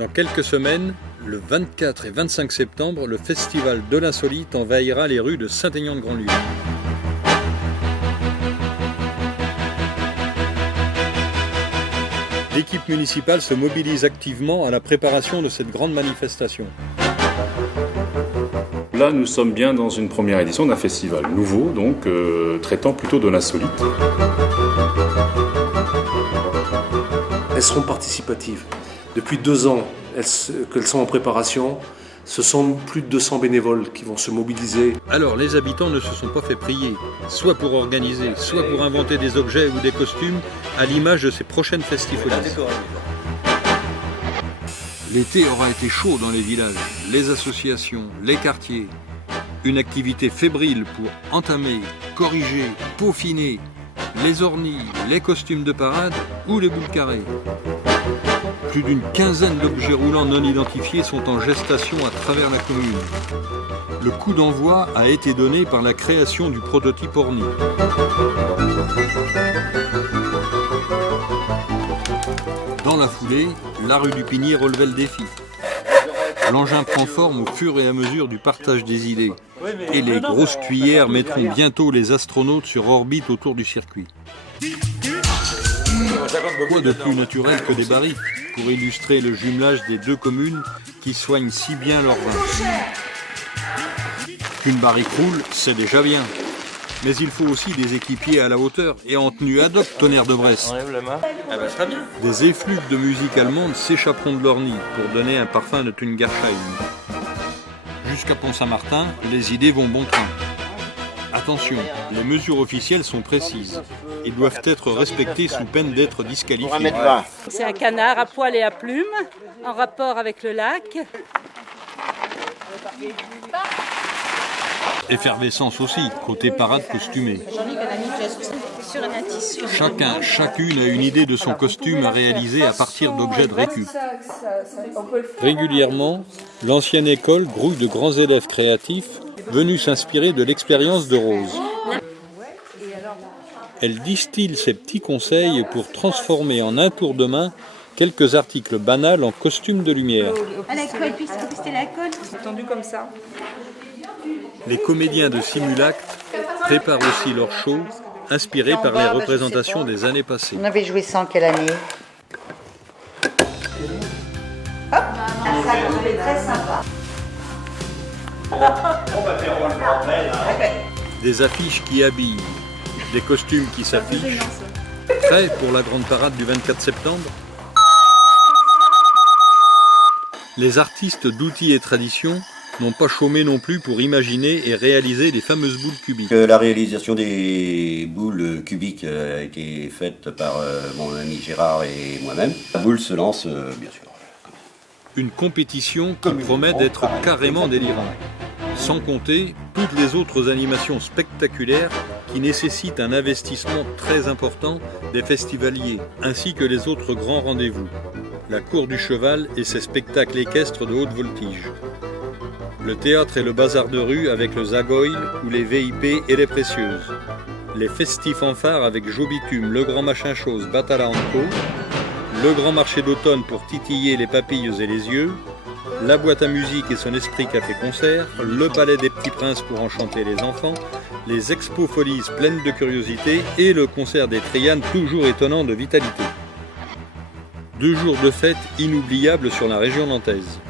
Dans quelques semaines, le 24 et 25 septembre, le festival de l'insolite envahira les rues de Saint-Aignan-de-Grandlieu. L'équipe municipale se mobilise activement à la préparation de cette grande manifestation. Là, nous sommes bien dans une première édition d'un festival nouveau, donc traitant plutôt de l'insolite. Elles seront participatives. Depuis 2 ans qu'elles sont en préparation, ce sont plus de 200 bénévoles qui vont se mobiliser. Alors les habitants ne se sont pas fait prier, soit pour organiser, soit pour inventer des objets ou des costumes, à l'image de ces prochaines festifolies. L'été aura été chaud dans les villages, les associations, les quartiers. Une activité fébrile pour entamer, corriger, peaufiner les ornies, les costumes de parade ou les boules carrées. Plus d'une quinzaine d'objets roulants non identifiés sont en gestation à travers la commune. Le coup d'envoi a été donné par la création du prototype orni. Dans la foulée, la rue du Pinier relevait le défi. L'engin prend forme au fur et à mesure du partage des idées. Et les grosses cuillères mettront bientôt les astronautes sur orbite autour du circuit. Quoi de plus naturel que des barriques pour illustrer le jumelage des 2 communes qui soignent si bien leur vin. Qu'une barrique roule, c'est déjà bien. Mais il faut aussi des équipiers à la hauteur et en tenue ad hoc, tonnerre de Bresse. Des effluves de musique allemande s'échapperont de l'ornie pour donner un parfum de Tungersheim. Jusqu'à Pont-Saint-Martin, les idées vont bon train. Attention, les mesures officielles sont précises et doivent être respectées sous peine d'être disqualifiées. C'est un canard à poil et à plumes, en rapport avec le lac. Effervescence aussi, côté parade costumée. Chacune a une idée de son costume à réaliser à partir d'objets de récup. Régulièrement, l'ancienne école grouille de grands élèves créatifs venus s'inspirer de l'expérience de Rose. Elle distille ses petits conseils pour transformer en un tour de main quelques articles banals en costumes de lumière. À la colle, puisque c'était la colle. Tendu comme ça. Les comédiens de simulacre préparent aussi leur show, inspirés par les représentations des années passées. On avait joué ça en quelle année? Hop, ça c'est très sympa. Des affiches qui habillent, des costumes qui s'affichent. Prêts pour la grande parade du 24 septembre? Les artistes d'outils et traditions n'ont pas chômé non plus pour imaginer et réaliser les fameuses boules cubiques. La réalisation des boules cubiques a été faite par mon ami Gérard et moi-même. La boule se lance, bien sûr. Une compétition qui promet d'être carrément délirante. Sans compter toutes les autres animations spectaculaires qui nécessitent un investissement très important des festivaliers, ainsi que les autres grands rendez-vous. La cour du cheval et ses spectacles équestres de haute voltige. Le théâtre et le bazar de rue avec le Zagoil ou les VIP et les Précieuses. Les festifs fanfares avec Jobitume, le grand machin chose, Batala Co. Le grand marché d'automne pour titiller les papilles et les yeux. La boîte à musique et son esprit café-concert. Le palais des petits princes pour enchanter les enfants. Les expos folies pleines de curiosité et le concert des Trianes toujours étonnant de vitalité. 2 jours de fête inoubliables sur la région nantaise.